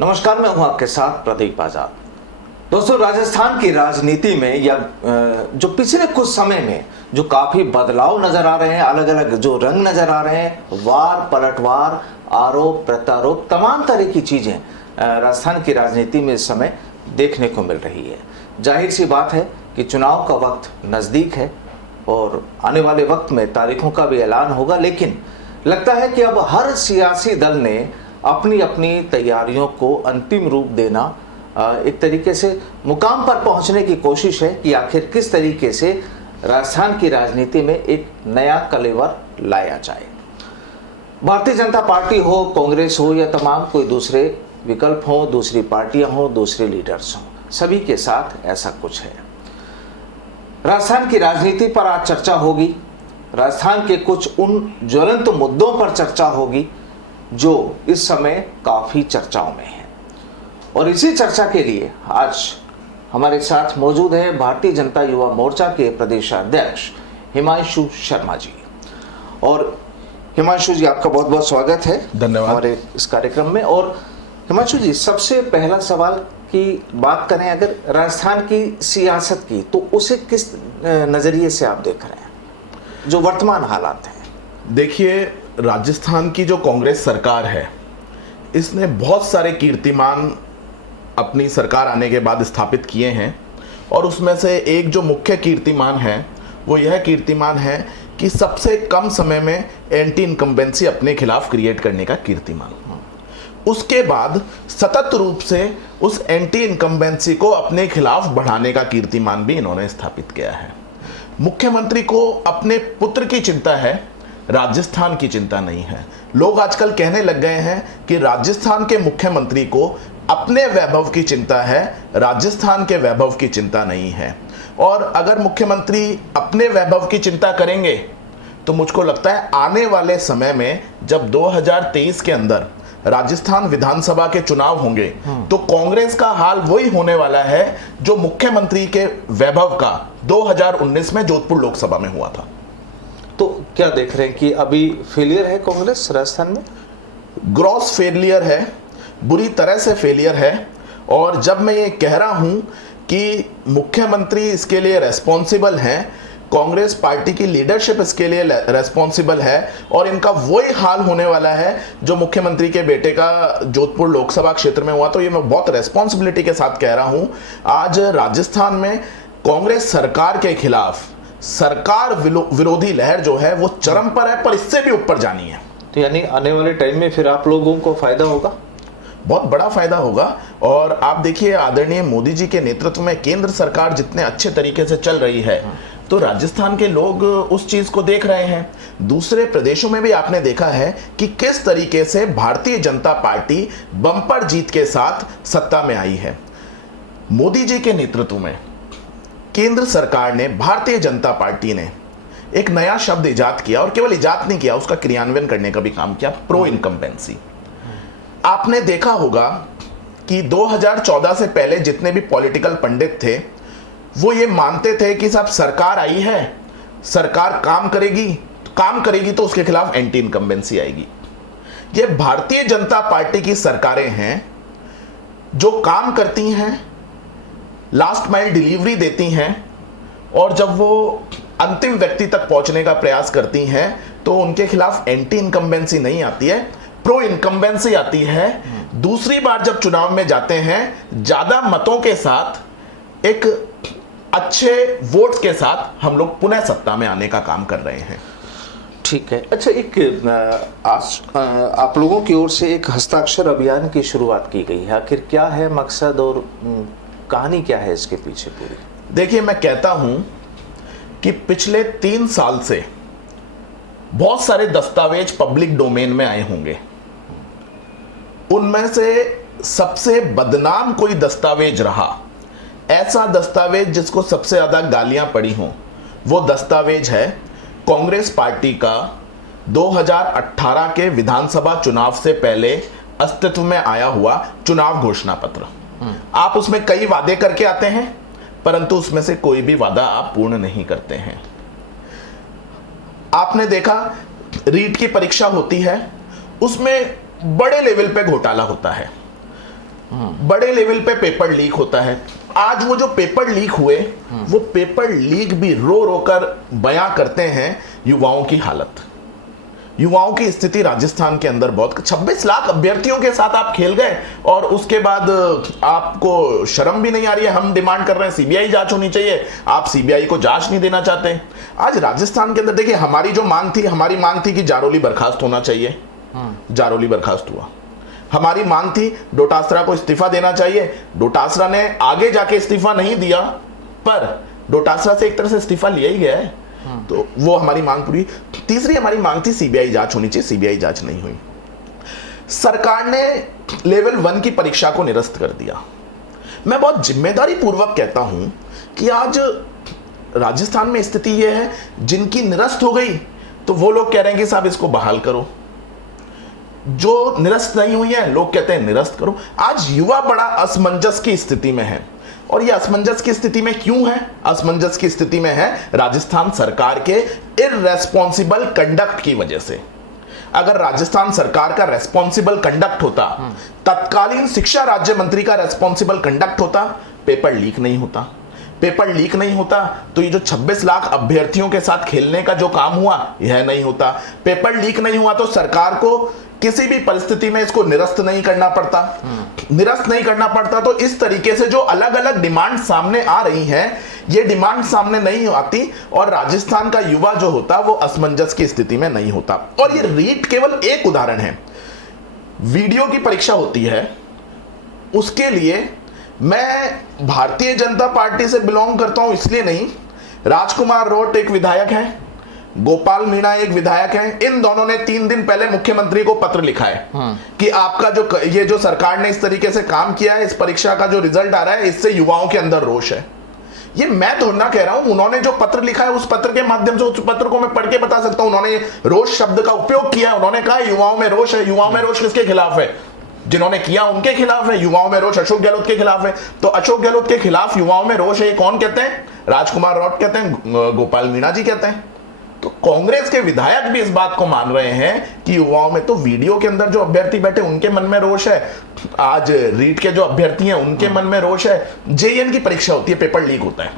नमस्कार, मैं हूं आपके साथ प्रदीप आजाद। दोस्तों, राजस्थान की राजनीति में या जो पिछले कुछ समय में जो काफी बदलाव नजर आ रहे हैं, अलग अलग जो रंग नजर आ रहे हैं, वार पलटवार, आरोप प्रत्यारोप, तमाम तरह की चीजें राजस्थान की राजनीति में इस समय देखने को मिल रही है। जाहिर सी बात है कि चुनाव का वक्त नजदीक है और आने वाले वक्त में तारीखों का भी ऐलान होगा, लेकिन लगता है कि अब हर सियासी दल ने अपनी अपनी तैयारियों को अंतिम रूप देना, एक तरीके से मुकाम पर पहुंचने की कोशिश है कि आखिर किस तरीके से राजस्थान की राजनीति में एक नया कलेवर लाया जाए। भारतीय जनता पार्टी हो, कांग्रेस हो या तमाम कोई दूसरे विकल्प हो, दूसरी पार्टियां हो, दूसरे लीडर्स हों, सभी के साथ ऐसा कुछ है। राजस्थान की राजनीति पर आज चर्चा होगी। राजस्थान के कुछ उन ज्वलंत मुद्दों पर चर्चा होगी जो इस समय काफी चर्चाओं में है। और इसी चर्चा के लिए आज हमारे साथ मौजूद है भारतीय जनता युवा मोर्चा के प्रदेशाध्यक्ष हिमांशु शर्मा जी। और हिमांशु जी, आपका बहुत बहुत स्वागत है धन्यवाद हमारे इस कार्यक्रम में। और हिमांशु जी, सबसे पहला सवाल की बात करें अगर राजस्थान की सियासत की, तो उसे किस नजरिए से आप देख रहे हैं जो वर्तमान हालात हैं? देखिए, राजस्थान की जो कांग्रेस सरकार है, इसने बहुत सारे कीर्तिमान अपनी सरकार आने के बाद स्थापित किए हैं। और उसमें से एक जो मुख्य कीर्तिमान है वो यह कीर्तिमान है कि सबसे कम समय में एंटी इनकम्बेंसी अपने खिलाफ क्रिएट करने का कीर्तिमान। उसके बाद सतत रूप से उस एंटी इनकम्बेंसी को अपने खिलाफ बढ़ाने का कीर्तिमान भी इन्होंने स्थापित किया है। मुख्यमंत्री को अपने पुत्र की चिंता है, राजस्थान की चिंता नहीं है। लोग आजकल कहने लग गए हैं कि राजस्थान के मुख्यमंत्री को अपने वैभव की चिंता है, राजस्थान के वैभव की चिंता नहीं है। और अगर मुख्यमंत्री अपने वैभव की चिंता करेंगे तो मुझको लगता है आने वाले समय में जब 2023 के अंदर राजस्थान विधानसभा के चुनाव होंगे तो कांग्रेस का हाल वही होने वाला है जो मुख्यमंत्री के वैभव का 2019 में जोधपुर लोकसभा में हुआ था। तो क्या देख रहे हैं कि अभी फेलियर है कांग्रेस राजस्थान में? ग्रॉस फेलियर है, बुरी तरह से फेलियर है। और जब मैं ये कह रहा हूं कि मुख्यमंत्री इसके लिए रेस्पॉन्सिबल हैं, कांग्रेस पार्टी की लीडरशिप इसके लिए रेस्पॉन्सिबल है, और इनका वही हाल होने वाला है जो मुख्यमंत्री के बेटे का जोधपुर लोकसभा क्षेत्र में हुआ, तो ये मैं बहुत रेस्पॉन्सिबिलिटी के साथ कह रहा हूं। आज राजस्थान में कांग्रेस सरकार के खिलाफ सरकार विरोधी लहर जो है वो चरम पर है, पर इससे भी ऊपर जानी है। तो यानी आने वाले टाइम में फिर आप लोगों को फायदा होगा? बहुत बड़ा फायदा होगा। और आप देखिए, आदरणीय मोदी जी के नेतृत्व में केंद्र सरकार जितने अच्छे तरीके से चल रही है, तो राजस्थान के लोग उस चीज को देख रहे हैं। दूसरे प्रदेशों में भी आपने देखा है कि किस तरीके से भारतीय जनता पार्टी बम्पर जीत के साथ सत्ता में आई है। मोदी जी के नेतृत्व में केंद्र सरकार ने, भारतीय जनता पार्टी ने एक नया शब्द इजाद किया, और केवल इजाद नहीं किया, उसका क्रियान्वयन करने का भी काम किया, प्रो इनकम्बेंसी। आपने देखा होगा कि 2014 से पहले जितने भी पॉलिटिकल पंडित थे वो ये मानते थे कि साहब सरकार आई है, सरकार काम करेगी तो उसके खिलाफ एंटी इनकम्बेंसी आएगी। ये भारतीय जनता पार्टी की सरकारें हैं जो काम करती हैं, लास्ट माइल डिलीवरी देती हैं, और जब वो अंतिम व्यक्ति तक पहुंचने का प्रयास करती हैं तो उनके खिलाफ एंटी इनकम्बेंसी नहीं आती है, प्रो इनकम्बेंसी आती है। दूसरी बार जब चुनाव में जाते हैं, ज्यादा मतों के साथ, एक अच्छे वोट के साथ हम लोग पुनः सत्ता में आने का काम कर रहे हैं। ठीक है। अच्छा, एक आप लोगों की ओर से एक हस्ताक्षर अभियान की शुरुआत की गई है, आखिर क्या है मकसद और कहानी क्या है इसके पीछे पूरी? देखिए, मैं कहता हूं कि पिछले 3 साल से बहुत सारे दस्तावेज पब्लिक डोमेन में आए होंगे। उनमें से सबसे बदनाम कोई दस्तावेज रहा, ऐसा दस्तावेज जिसको सबसे ज्यादा गालियां पड़ी हों, वो दस्तावेज है कांग्रेस पार्टी का 2018 के विधानसभा चुनाव से पहले अस्तित्व में आया हुआ चुनाव घोषणा पत्र। आप उसमें कई वादे करके आते हैं, परंतु उसमें से कोई भी वादा आप पूर्ण नहीं करते हैं। आपने देखा, रीट की परीक्षा होती है, उसमें बड़े लेवल पे घोटाला होता है। बड़े लेवल पे पेपर लीक होता है। आज वो जो पेपर लीक हुए, वो पेपर लीक भी रो रो कर बयां करते हैं युवाओं की हालत, युवाओं की स्थिति राजस्थान के अंदर बहुत। 26 लाख अभ्यर्थियों के साथ आप खेल गए और उसके बाद आपको शर्म भी नहीं आ रही है। हम डिमांड कर रहे हैं सीबीआई जांच होनी चाहिए, आप सीबीआई को जांच नहीं देना चाहते। आज राजस्थान के अंदर देखिए, हमारी जो मांग थी, हमारी मांग थी कि जारोली बर्खास्त होना चाहिए, जारोली बर्खास्त हुआ। हमारी मांग थी डोटासरा को इस्तीफा देना चाहिए, डोटासरा ने आगे जाके इस्तीफा नहीं दिया, पर डोटासरा से एक तरह से इस्तीफा लिया ही गया है, तो वो हमारी मांग पूरी। तीसरी हमारी मांग थी सीबीआई जांच होनी चाहिए, सीबीआई जांच नहीं हुई। सरकार ने लेवल 1 की परीक्षा को निरस्त कर दिया। मैं बहुत जिम्मेदारी पूर्वक कहता हूं कि आज राजस्थान में स्थिति यह है, जिनकी निरस्त हो गई तो वो लोग कह रहे हैं कि साहब इसको बहाल करो, जो निरस्त नहीं हुई है लोग कहते हैं निरस्त करो। आज युवा बड़ा असमंजस की स्थिति में है, और ये असमंजस की स्थिति में क्यों है? असमंजस की स्थिति में है राजस्थान सरकार के इररेस्पॉन्सिबल कंडक्ट की वजह से। अगर राजस्थान सरकार का रेस्पॉन्सिबल कंडक्ट होता, तत्कालीन शिक्षा राज्य मंत्री का रेस्पॉन्सिबल कंडक्ट होता, पेपर लीक नहीं होता। पेपर लीक नहीं होता तो ये जो 26 लाख अभ्यर्थियों के साथ खेलने का जो काम हुआ, यह नहीं होता। पेपर लीक नहीं हुआ तो सरकार को किसी भी परिस्थिति में इसको निरस्त नहीं करना पड़ता। निरस्त नहीं करना पड़ता तो इस तरीके से जो अलग अलग डिमांड सामने आ रही हैं, ये डिमांड सामने नहीं आती और राजस्थान का युवा जो होता वो असमंजस की स्थिति में नहीं होता। और ये रीट केवल एक उदाहरण है। वीडियो की परीक्षा होती है, उसके लिए मैं भारतीय जनता पार्टी से बिलोंग करता हूं इसलिए नहीं, राजकुमार रोट एक विधायक है, गोपाल मीणा एक विधायक है, इन दोनों ने 3 दिन पहले मुख्यमंत्री को पत्र लिखा है कि आपका जो ये जो सरकार ने इस तरीके से काम किया है, इस परीक्षा का जो रिजल्ट आ रहा है, इससे युवाओं के अंदर रोष है। ये मैं थोड़ा ना कह रहा हूं, उन्होंने जो पत्र लिखा है उस पत्र के माध्यम से, उस पत्र को मैं पढ़ के बता सकता हूं। उन्होंने रोष शब्द का उपयोग किया है, उन्होंने कहा युवाओं में रोष है। युवाओं में रोष किसके खिलाफ है? जिन्होंने किया उनके खिलाफ है। युवाओं में रोष अशोक गहलोत के खिलाफ है। तो अशोक गहलोत के खिलाफ युवाओं में रोष है, ये कौन कहते हैं? राजकुमार रोट कहते हैं, गोपाल मीणा जी कहते हैं। तो कांग्रेस के विधायक भी इस बात को मान रहे हैं कि युवाओं में, तो वीडियो के अंदर जो अभ्यर्थी बैठे उनके मन में रोष है, आज रीट के जो अभ्यर्थी हैं उनके मन में रोष है। जेईएन की परीक्षा होती है, पेपर लीक होता है,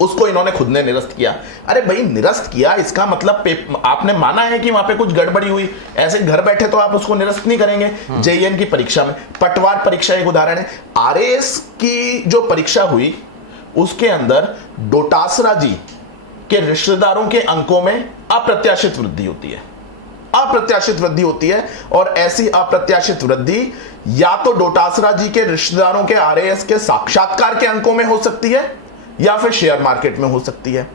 उसको इन्होंने खुद ने निरस्त किया। अरे भाई, निरस्त किया इसका मतलब आपने माना है कि वहां पे कुछ गड़बड़ी हुई, ऐसे घर बैठे तो आप उसको निरस्त नहीं करेंगे। जेईएन की परीक्षा में पटवार परीक्षा एक उदाहरण है। आरएएस की जो परीक्षा हुई उसके अंदर डोटासरा जी के रिश्तेदारों के अंकों में अप्रत्याशित वृद्धि होती है। अप्रत्याशित वृद्धि होती है, और ऐसी अप्रत्याशित वृद्धि या तो डोटासरा जी के रिश्तेदारों के आरएएस के साक्षात्कार के अंकों में हो सकती है या फिर शेयर मार्केट में हो सकती है।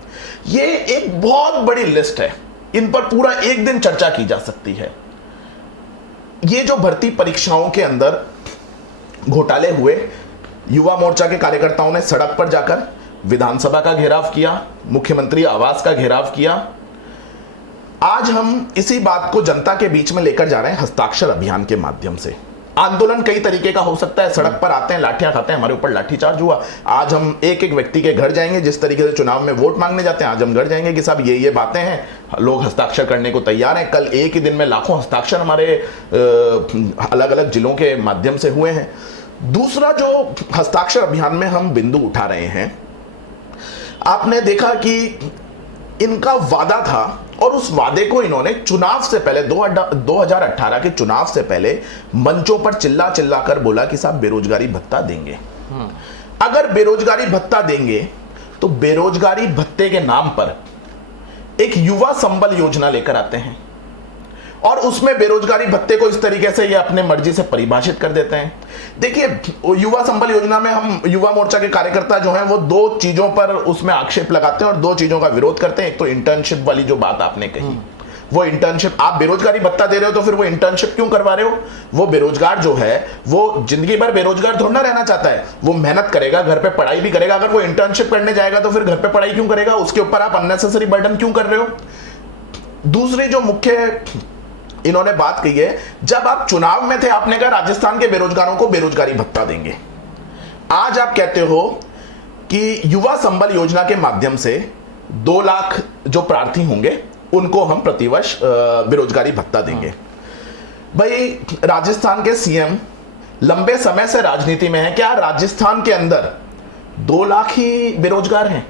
ये एक बहुत बड़ी लिस्ट है, इन पर पूरा एक दिन चर्चा की जा सकती है। ये जो भर्ती परीक्षाओं के अंदर घोटाले हुए, युवा मोर्चा के कार्यकर्ताओं ने सड़क पर जाकर विधानसभा का घेराव किया, मुख्यमंत्री आवास का घेराव किया। आज हम इसी बात को जनता के बीच में लेकर जा रहे हैं हस्ताक्षर अभियान के माध्यम से। आंदोलन कई तरीके का हो सकता है, सड़क पर आते हैं, लाठियां खाते हैं, हमारे ऊपर लाठीचार्ज हुआ। आज हम एक एक व्यक्ति के घर जाएंगे, जिस तरीके से चुनाव में वोट मांगने जाते हैं, आज हम घर जाएंगे कि साहब ये बातें हैं, लोग हस्ताक्षर करने को तैयार हैं। कल एक ही दिन में लाखों हस्ताक्षर हमारे अलग अलग जिलों के माध्यम से हुए हैं। दूसरा जो हस्ताक्षर अभियान में हम बिंदु उठा रहे हैं, आपने देखा कि इनका वादा था और उस वादे को इन्होंने चुनाव से पहले 2018 के चुनाव से पहले मंचों पर चिल्ला चिल्ला कर बोला कि साहब बेरोजगारी भत्ता देंगे। अगर बेरोजगारी भत्ता देंगे तो बेरोजगारी भत्ते के नाम पर एक युवा संबल योजना लेकर आते हैं और उसमें बेरोजगारी भत्ते को इस तरीके से ये अपने मर्जी से परिभाषित कर देते हैं। देखिए, युवा संबल योजना में हम युवा मोर्चा के कार्यकर्ता जो हैं वो 2 चीजों पर उसमें आक्षेप लगाते हैं और 2 चीजों का विरोध करते हैं। एक तो इंटर्नशिप वाली जो बात आपने कही, वो इंटर्नशिप, आप बेरोजगारी भत्ता दे रहे हो तो फिर वो इंटर्नशिप क्यों करवा रहे हो? वो बेरोजगार जो है वो जिंदगी भर बेरोजगार थोड़ा ना रहना चाहता है, वो मेहनत करेगा, घर पे पढ़ाई भी करेगा। अगर वो इंटर्नशिप करने जाएगा तो फिर घर पे पढ़ाई क्यों करेगा? उसके ऊपर आप अननेसेसरी बर्डन क्यों कर रहे हो? दूसरी जो मुख्य इन्होंने बात कही है, जब आप चुनाव में थे आपने कहा राजस्थान के बेरोजगारों को बेरोजगारी भत्ता देंगे। आज आप कहते हो कि युवा संबल योजना के माध्यम से 2 लाख जो प्रार्थी होंगे उनको हम प्रतिवर्ष बेरोजगारी भत्ता देंगे। भाई, राजस्थान के सीएम लंबे समय से राजनीति में हैं। क्या राजस्थान के अंदर 2 लाख ही बेरोजगार हैं?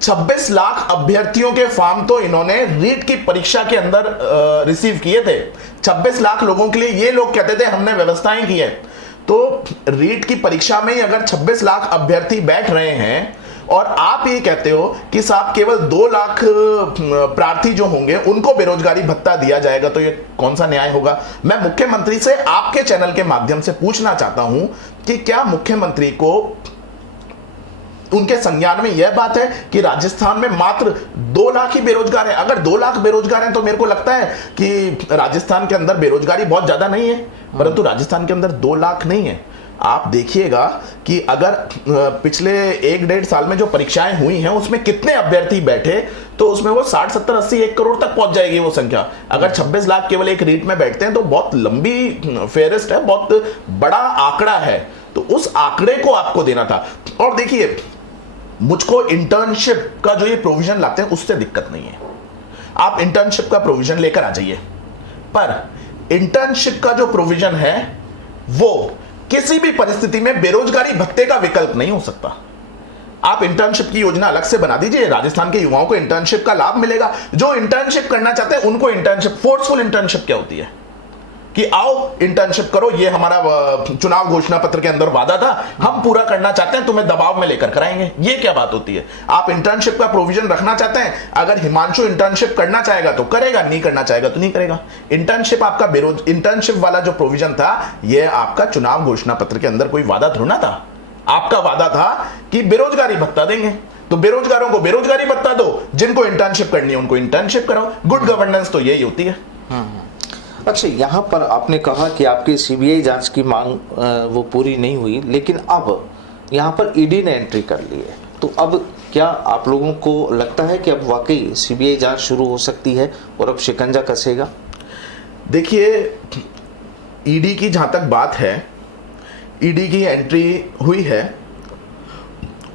26 लाख अभ्यर्थियों के फॉर्म तो इन्होंने रीट की परीक्षा के अंदर रिसीव किए थे। 26 लाख लोगों के लिए ये लोग कहते थे हमने व्यवस्थाएं की है। तो रीट की परीक्षा में ही अगर 26 लाख अभ्यर्थी बैठ रहे हैं और आप ये कहते हो कि साहब केवल 2 लाख प्रार्थी जो होंगे उनको बेरोजगारी भत्ता दिया जाएगा, तो ये कौन सा न्याय होगा? मैं मुख्यमंत्री से आपके चैनल के माध्यम से पूछना चाहता हूं कि क्या मुख्यमंत्री को उनके संज्ञान में यह बात है कि राजस्थान में मात्र 2 लाख ही बेरोजगार है? अगर 2 लाख बेरोजगार हैं तो मेरे को लगता है कि राजस्थान के अंदर बेरोजगारी बहुत ज्यादा नहीं है, परंतु राजस्थान के अंदर 2 लाख नहीं है। आप देखिएगा कि अगर पिछले 1-1.5 साल में जो परीक्षाएं हुई हैं उसमें कितने अभ्यर्थी बैठे, तो उसमें वो 60, 70, 80, 1 करोड़ तक पहुंच जाएगी वो संख्या। अगर 26 लाख केवल एक रीट में बैठते हैं तो बहुत लंबी फेरिस्ट है, बहुत बड़ा आंकड़ा है। तो उस आंकड़े को आपको देना था। और देखिए, मुझको इंटर्नशिप का जो ये प्रोविजन लाते हैं उससे दिक्कत नहीं है, आप इंटर्नशिप का प्रोविजन लेकर आ जाइए, पर इंटर्नशिप का जो प्रोविजन है वो किसी भी परिस्थिति में बेरोजगारी भत्ते का विकल्प नहीं हो सकता। आप इंटर्नशिप की योजना अलग से बना दीजिए, राजस्थान के युवाओं को इंटर्नशिप का लाभ मिलेगा। जो इंटर्नशिप करना चाहते हैं उनको इंटर्नशिप, फोर्सफुल इंटर्नशिप क्या होती है कि आओ इंटर्नशिप करो, ये हमारा चुनाव घोषणा पत्र के अंदर वादा था, हम पूरा करना चाहते हैं, तुम्हें दबाव में लेकर कराएंगे, ये क्या बात होती है? आप इंटर्नशिप का प्रोविजन रखना चाहते हैं, अगर हिमांशु इंटर्नशिप करना चाहेगा तो करेगा, नहीं करना चाहेगा तो नहीं करेगा। इंटर्नशिप आपका इंटर्नशिप वाला जो प्रोविजन था, यह आपका चुनाव घोषणा पत्र के अंदर कोई वादा थोड़ा ना था। आपका वादा था कि बेरोजगारी भत्ता देंगे, तो बेरोजगारों को बेरोजगारी भत्ता दो, जिनको इंटर्नशिप करनी है उनको इंटर्नशिप कराओ। गुड गवर्नेंस तो यही होती है। अच्छा, यहाँ पर आपने कहा कि आपकी सीबीआई जांच की मांग वो पूरी नहीं हुई, लेकिन अब यहाँ पर ईडी ने एंट्री कर ली है, तो अब क्या आप लोगों को लगता है कि अब वाकई सीबीआई जांच शुरू हो सकती है और अब शिकंजा कसेगा? देखिए, ईडी की जहां तक बात है, ईडी की एंट्री हुई है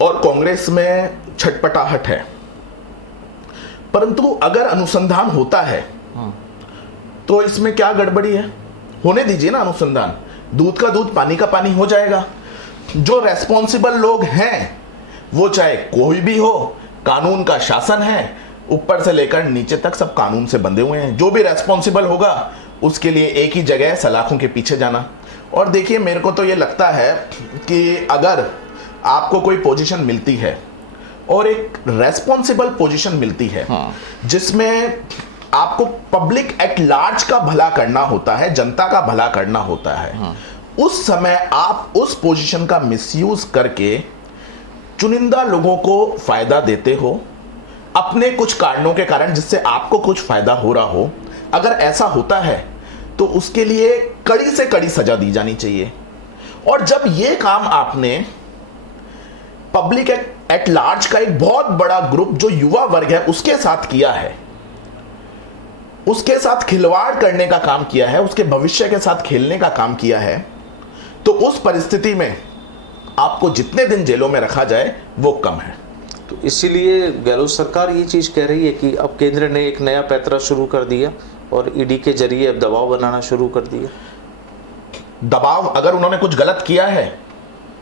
और कांग्रेस में छटपटाहट है, परंतु अगर अनुसंधान होता है तो इसमें क्या गड़बड़ी है? होने दीजिए ना अनुसंधान, दूध का दूध पानी का पानी हो जाएगा। जो रेस्पॉन्सिबल लोग हैं वो चाहे कोई भी हो, कानून का शासन है, ऊपर से लेकर नीचे तक सब कानून से बंधे हुए हैं। जो भी रेस्पॉन्सिबल होगा उसके लिए एक ही जगह है, सलाखों के पीछे जाना। और देखिए, मेरे को तो ये लगता है कि अगर आपको कोई पोजीशन मिलती है और एक रेस्पॉन्सिबल पोजीशन मिलती है जिसमें आपको पब्लिक एट लार्ज का भला करना होता है, जनता का भला करना होता है, उस समय आप उस पोजीशन का मिसयूज करके चुनिंदा लोगों को फायदा देते हो अपने कुछ कारणों के कारण, जिससे आपको कुछ फायदा हो रहा हो। अगर ऐसा होता है तो उसके लिए कड़ी से कड़ी सजा दी जानी चाहिए। और जब यह काम आपने पब्लिक एट लार्ज का एक बहुत बड़ा ग्रुप जो युवा वर्ग है उसके साथ किया है, उसके साथ खिलवाड़ करने का काम किया है, उसके भविष्य के साथ खेलने का काम किया है, तो उस परिस्थिति में आपको जितने दिन जेलों में रखा जाए वो कम है। तो इसीलिए गहलोत सरकार ये चीज़ कह रही है कि अब केंद्र ने एक नया पैंतरा शुरू कर दिया और ईडी के जरिए अब दबाव बनाना शुरू कर दिया। दबाव, अगर उन्होंने कुछ गलत किया है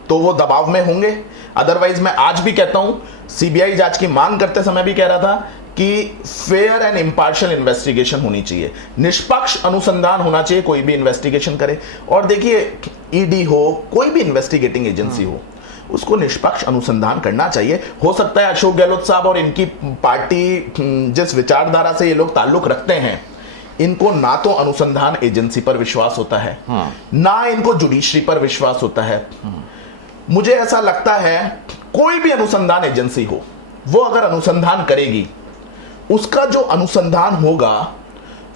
तो वो दबाव में होंगे। अदरवाइज मैं आज भी कहता हूं, सीबीआई जांच की मांग करते समय भी कह रहा था कि फेयर एंड इम्पार्शियल इन्वेस्टिगेशन होनी चाहिए, निष्पक्ष अनुसंधान होना चाहिए, कोई भी इन्वेस्टिगेशन करे। और देखिए, ईडी हो, कोई भी इन्वेस्टिगेटिंग एजेंसी हो, उसको निष्पक्ष अनुसंधान करना चाहिए। हो सकता है अशोक गहलोत साहब और इनकी पार्टी जिस विचारधारा से ये लोग ताल्लुक रखते हैं, इनको ना तो अनुसंधान एजेंसी पर विश्वास होता है, ना इनको जुडिशरी पर विश्वास होता है। मुझे ऐसा लगता है कोई भी अनुसंधान एजेंसी हो, वो अगर अनुसंधान करेगी, उसका जो अनुसंधान होगा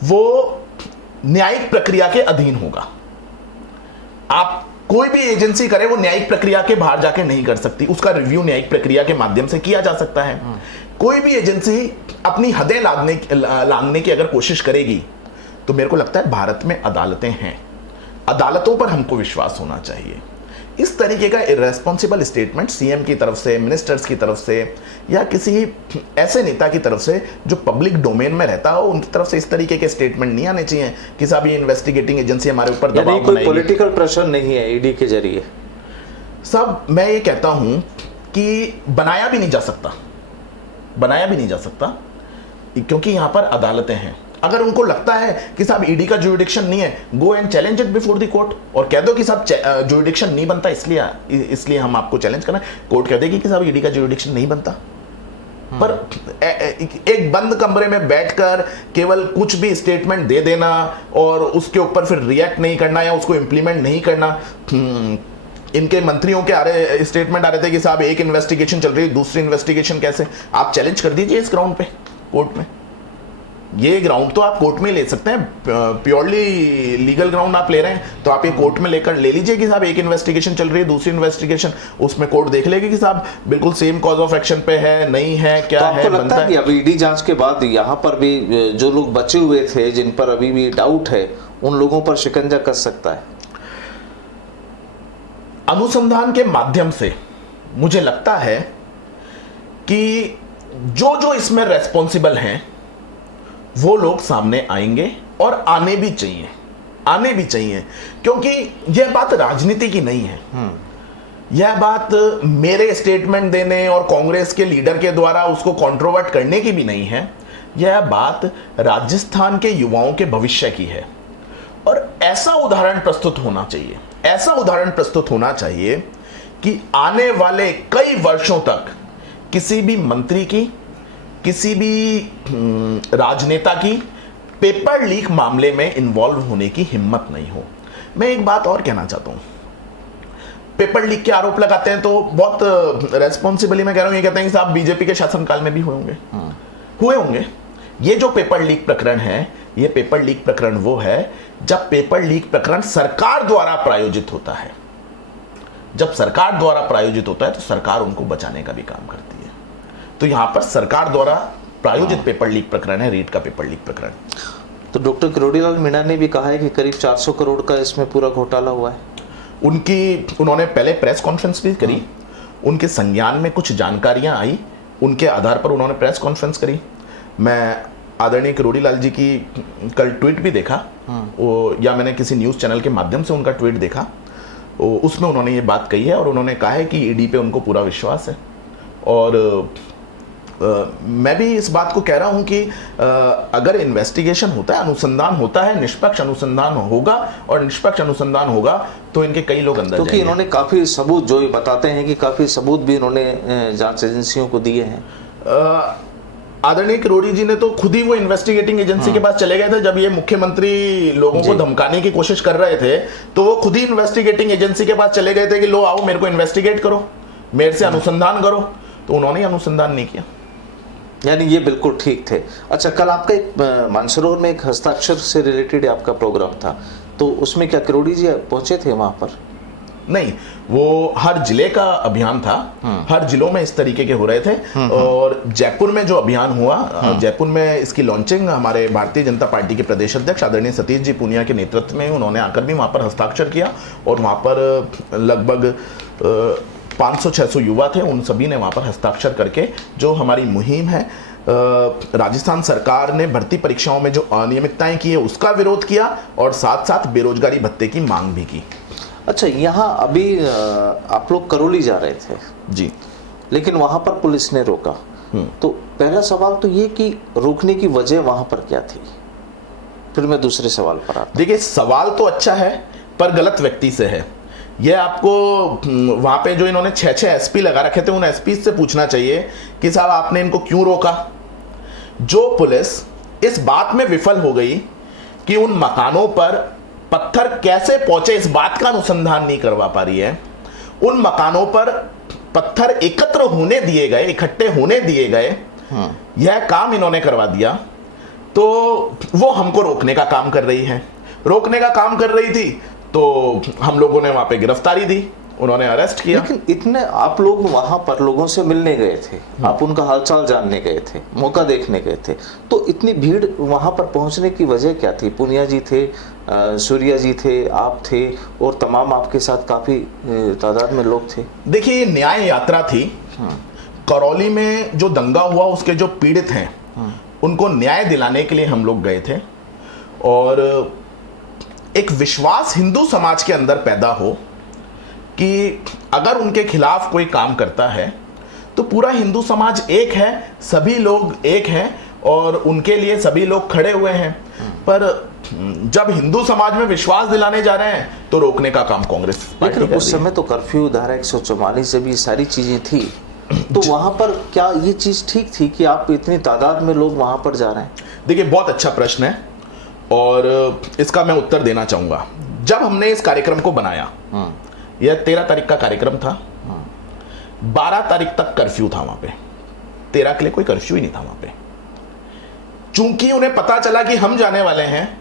वो न्यायिक प्रक्रिया के अधीन होगा। आप कोई भी एजेंसी करे, वो न्यायिक प्रक्रिया के बाहर जाके नहीं कर सकती, उसका रिव्यू न्यायिक प्रक्रिया के माध्यम से किया जा सकता है। कोई भी एजेंसी अपनी हदें लांघने की अगर कोशिश करेगी तो मेरे को लगता है भारत में अदालतें हैं, अदालतों पर हमको विश्वास होना चाहिए। इस तरीके का इररेस्पॉन्सिबल स्टेटमेंट सीएम की तरफ से, मिनिस्टर्स की तरफ से, या किसी ऐसे नेता की तरफ से जो पब्लिक डोमेन में रहता हो, उनकी तरफ से इस तरीके के स्टेटमेंट नहीं आने चाहिए कि साहब ये इन्वेस्टिगेटिंग एजेंसी हमारे ऊपर दबाव यानी कोई पॉलिटिकल प्रेशर नहीं है ईडी के जरिए। सब मैं ये कहता हूं कि बनाया भी नहीं जा सकता, बनाया भी नहीं जा सकता, क्योंकि यहां पर अदालतें हैं। अगर उनको लगता है कि साहब ईडी का जुरिडिक्शन नहीं है, go and challenge it before the court और कह दो कि साहब जुरिडिक्शन नहीं बनता, इसलिए हम आपको चैलेंज कर रहे हैं। कोर्ट कह देगी कि साहब ईडी का जुरिडिक्शन नहीं बनता। पर एक बंद कमरे में बैठकर केवल कुछ भी स्टेटमेंट दे देना और उसके ऊपर फिर रिएक्ट नहीं करना या उसको इंप्लीमेंट नहीं करना। इनके मंत्रियों के स्टेटमेंट आ रहे थे कि साहब एक इन्वेस्टिगेशन चल रही है, दूसरी इन्वेस्टिगेशन कैसे? आप चैलेंज कर दीजिए इस ग्राउंड पे कोर्ट में। ये ग्राउंड तो आप कोर्ट में ले सकते हैं, प्योरली लीगल ग्राउंड आप ले रहे हैं तो आप ये कोर्ट में ले लीजिए कि साहब एक इन्वेस्टिगेशन चल रही है, दूसरी इन्वेस्टिगेशन, उसमें कोर्ट देख लेगी कि साहब बिल्कुल सेम कॉज ऑफ एक्शन पे है, नहीं है, क्या तो है, लगता है कि अब ईडी जांच के बाद यहाँ पर भी जो लोग बचे हुए थे, जिन पर अभी भी डाउट है, उन लोगों पर शिकंजा कस सकता है? अनुसंधान के माध्यम से मुझे लगता है कि जो जो इसमें रेस्पॉन्सिबल हैं वो लोग सामने आएंगे और आने भी चाहिए, आने भी चाहिए, क्योंकि यह बात राजनीति की नहीं है। यह बात मेरे स्टेटमेंट देने और कांग्रेस के लीडर के द्वारा उसको कंट्रोवर्ट करने की भी नहीं है। यह बात राजस्थान के युवाओं के भविष्य की है और ऐसा उदाहरण प्रस्तुत होना चाहिए, ऐसा उदाहरण प्रस्तुत होना चाहिए कि आने वाले कई वर्षों तक किसी भी मंत्री की, किसी भी राजनेता की पेपर लीक मामले में इन्वॉल्व होने की हिम्मत नहीं हो। मैं एक बात और कहना चाहता हूं, पेपर लीक के आरोप लगाते हैं तो बहुत रेस्पॉन्सिबली मैं कह रहा हूं, ये कहते हैं कि साहब बीजेपी के शासनकाल में भी हुए होंगे। ये जो पेपर लीक प्रकरण है, ये पेपर लीक प्रकरण वो है जब पेपर लीक प्रकरण सरकार द्वारा प्रायोजित होता है। जब सरकार द्वारा प्रायोजित होता है तो सरकार उनको बचाने का भी काम करती है। तो यहां पर सरकार द्वारा प्रायोजित पेपर लीक प्रकरण है, रीट का पेपर लीक प्रकरण। तो डॉक्टर किरोड़ीलाल मीणा ने भी कहा है कि करीब 400 करोड़ का इसमें पूरा घोटाला हुआ है। उन्होंने पहले प्रेस कॉन्फ्रेंस भी करी, उनके संज्ञान में कुछ जानकारियां आई, उनके आधार पर उन्होंने प्रेस कॉन्फ्रेंस करी। मैं आदरणीय किरोड़ीलाल जी की कल ट्वीट भी देखा, या मैंने किसी न्यूज चैनल के माध्यम से उनका ट्वीट देखा, उसमें उन्होंने ये बात कही है और उन्होंने कहा है कि ईडी पे उनको पूरा विश्वास है। और मैं भी इस बात को कह रहा हूं कि अगर इन्वेस्टिगेशन होता है, अनुसंधान होता है, निष्पक्ष अनुसंधान होगा और निष्पक्ष अनुसंधान होगा तो इनके कई लोग अंदर क्योंकि इन्होंने काफी सबूत, जो ये बताते हैं कि काफी सबूत भी इन्होंने जांच एजेंसियों को दिए हैं। आदरणीय किरोड़ी जी ने तो खुद ही वो इन्वेस्टिगेटिंग एजेंसी के पास चले गए थे जब ये मुख्यमंत्री लोगों को धमकाने की कोशिश कर रहे थे, तो वो खुद ही इन्वेस्टिगेटिंग एजेंसी के पास चले गए थे कि लो आओ मेरे को इन्वेस्टिगेट करो, मेरे से अनुसंधान करो, तो उन्होंने अनुसंधान नहीं किया। यानी ये बिल्कुल ठीक थे। अच्छा, कल आपका एक मानसरोवर में एक हस्ताक्षर से रिलेटेड आपका प्रोग्राम था, तो उसमें क्या किरोड़ी जी पहुंचे थे वहां पर? नहीं, वो हर जिले का अभियान था, हर जिलों में इस तरीके के हो रहे थे। और जयपुर में जो अभियान हुआ, जयपुर में इसकी लॉन्चिंग हमारे भारतीय जनता पार्टी के प्रदेश अध्यक्ष आदरणीय सतीश जी पूनिया के नेतृत्व में उन्होंने आकर भी वहां पर हस्ताक्षर किया और वहां पर लगभग 500-600 युवा थे, उन सभी ने वहां पर हस्ताक्षर करके जो हमारी मुहिम है, राजस्थान सरकार ने भर्ती परीक्षाओं में जो अनियमितताएं की है उसका विरोध किया और साथ साथ बेरोजगारी भत्ते की मांग भी की। अच्छा, यहाँ अभी आप लोग करौली जा रहे थे जी, लेकिन वहां पर पुलिस ने रोका, तो पहला सवाल तो ये कि रोकने की वजह वहां पर क्या थी? फिर मैं दूसरे सवाल पर आता। देखिए, सवाल तो अच्छा है पर गलत व्यक्ति से है। यह आपको वहां पे जो इन्होंने 6 एसपी लगा रखे थे, उन एसपी से पूछना चाहिए कि साहब आपने इनको क्यों रोका। जो पुलिस इस बात में विफल हो गई कि उन मकानों पर पत्थर कैसे पहुंचे इस बात का अनुसंधान नहीं करवा पा रही है, उन मकानों पर पत्थर एकत्र होने दिए गए, इकट्ठे होने दिए गए, यह काम इन्होंने करवा दिया, तो वो हमको रोकने का काम कर रही है। रोकने का काम कर रही थी तो हम लोगों ने वहां पे गिरफ्तारी दी, उन्होंने अरेस्ट किया। लेकिन इतने आप लोग वहां पर लोगों से मिलने गए थे, आप उनका हालचाल जानने गए थे, मौका देखने गए थे, तो इतनी भीड़ वहां पर पहुंचने की वजह क्या थी? पूनिया जी थे, सूर्या जी थे, आप थे और तमाम आपके साथ काफी तादाद में लोग थे। देखिए, ये न्याय यात्रा थी। करौली में जो दंगा हुआ उसके जो पीड़ित हैं उनको न्याय दिलाने के लिए हम लोग गए थे, और एक विश्वास हिंदू समाज के अंदर पैदा हो कि अगर उनके खिलाफ कोई काम करता है तो पूरा हिंदू समाज एक है, सभी लोग एक हैं और उनके लिए सभी लोग खड़े हुए हैं। पर जब हिंदू समाज में विश्वास दिलाने जा रहे हैं तो रोकने का काम कांग्रेस पार्टी कर लेकिन रही उस है। समय तो कर्फ्यू धारा 144 से भी सारी चीजें थी, तो वहां पर क्या ये चीज ठीक थी कि आप इतनी तादाद में लोग वहां पर जा रहे हैं? देखिए, बहुत अच्छा प्रश्न है और इसका मैं उत्तर देना चाहूंगा। जब हमने इस कार्यक्रम को बनाया, यह 13 तारीख का कार्यक्रम था, 12 तारीख तक कर्फ्यू था वहां पे, 13 के लिए कोई कर्फ्यू ही नहीं था वहां पे। चूंकि उन्हें पता चला कि हम जाने वाले हैं,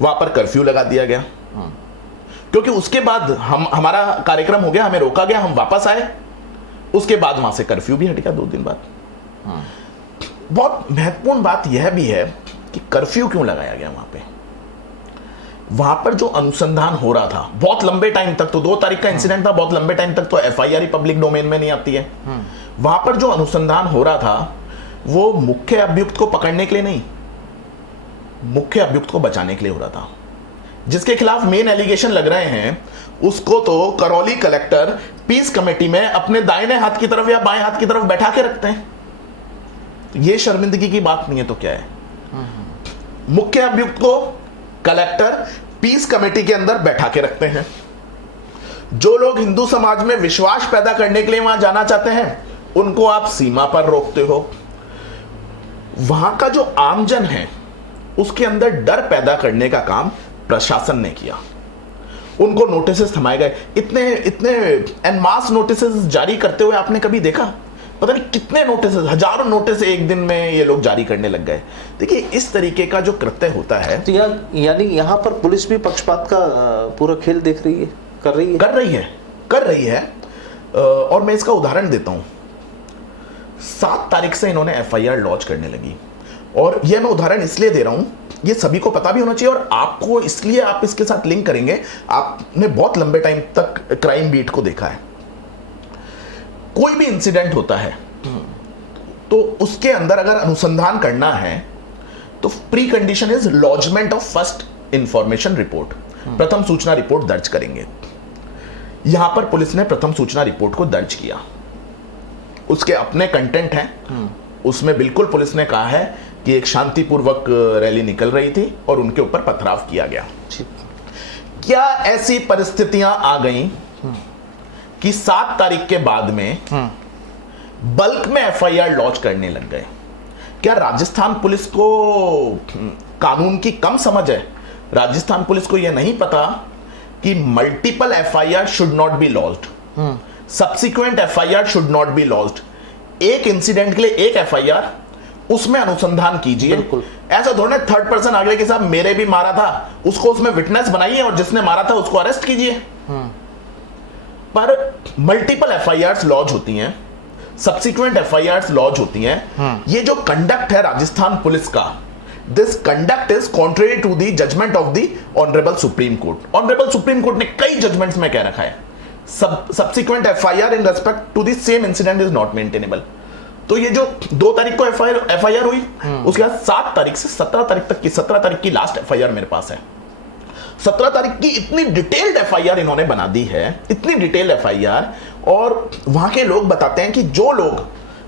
वहां पर कर्फ्यू लगा दिया गया। क्योंकि उसके बाद हमारा कार्यक्रम हो गया, हमें रोका गया, हम वापस आए, उसके बाद वहां से कर्फ्यू भी हट गया 2 दिन बाद। बहुत महत्वपूर्ण बात यह भी है कि कर्फ्यू क्यों लगाया गया वहां पे। वहां पर जो अनुसंधान हो रहा था बहुत लंबे टाइम तक, तो 2 तारीख का इंसिडेंट था, बहुत लंबे टाइम तक तो एफआईआर ही पब्लिक डोमेन में नहीं आती है। वहां पर जो अनुसंधान हो रहा था वो मुख्य अभियुक्त को पकड़ने के लिए नहीं, मुख्य अभियुक्त को बचाने के लिए हो रहा था। जिसके खिलाफ मेन एलिगेशन लग रहे हैं उसको तो करौली कलेक्टर पीस कमेटी में अपने दाहिने हाथ की तरफ या बाएं हाथ की तरफ बैठा के रखते हैं। तो ये शर्मिंदगी की बात नहीं है तो क्या है? मुख्य अभियुक्त को कलेक्टर पीस कमेटी के अंदर बैठा के रखते हैं। जो लोग हिंदू समाज में विश्वास पैदा करने के लिए वहां जाना चाहते हैं उनको आप सीमा पर रोकते हो। वहां का जो आमजन है उसके अंदर डर पैदा करने का काम प्रशासन ने किया। उनको नोटिस थमाए गए, इतने एन मास नोटिस जारी करते हुए आपने कभी देखा? पता नहीं कितने नोटिस, हजारों नोटिस एक दिन में ये लोग जारी करने लग गए। देखिए, इस तरीके का जो कृत्य होता है, तो यानी यहाँ पर पुलिस भी पक्षपात का पूरा खेल देख रही है, कर रही है। और मैं इसका उदाहरण देता हूं। 7 तारीख से इन्होंने एफआईआर लॉन्च करने लगी, और यह मैं उदाहरण इसलिए दे रहा हूं, ये सभी को पता भी होना चाहिए और आपको, इसलिए आप इसके साथ लिंक करेंगे। आपने बहुत लंबे टाइम तक क्राइम बीट को देखा है। कोई भी इंसिडेंट होता है तो उसके अंदर अगर अनुसंधान करना है तो precondition is launchment of first information report, प्रथम सूचना रिपोर्ट दर्ज करेंगे। यहां पर पुलिस ने प्रथम सूचना रिपोर्ट को दर्ज किया, उसके अपने कंटेंट हैं। उसमें बिल्कुल पुलिस ने कहा है कि एक शांतिपूर्वक रैली निकल रही थी और उनके ऊपर पथराव किया गया। क्या ऐसी परिस्थितियां आ गई कि 7 तारीख के बाद में बल्क में एफआईआर लॉन्च करने लग गए? क्या राजस्थान पुलिस को कानून की कम समझ है? राजस्थान पुलिस को यह नहीं पता कि multiple FIR should not be launched, subsequent FIR should not be launched. एक इंसिडेंट के लिए एक एफआईआर, उसमें अनुसंधान कीजिए। ऐसा थोड़ा थर्ड पर्सन आ गया कि साहब मेरे भी मारा था, उसको उसमें विटनेस बनाइए और जिसने मारा था उसको अरेस्ट कीजिए। पर मल्टीपल एफआईआर्स लॉन्च होती हैं, सब्सिक्वेंट एफआईआर्स लॉन्च होती हैं। ये जो कंडक्ट है राजस्थान पुलिस का, this conduct is contrary to the judgement of the honourable supreme court. Honourable supreme court ने कई जजमेंट्स में कह रखा है subsequent FIR in respect to the same incident is not maintainable. तो ये जो 2 तारीख को एफआईआर हुई, उसके बाद 7 तारीख से 17 तारीख तक की, 17 तारीख की लास्ट एफआईआर मेरे पास है। 17 तारीख की इतनी डिटेल्ड एफआईआर इन्होंने बना दी है, इतनी डिटेल्ड एफआईआर। और वहां के लोग बताते हैं कि जो लोग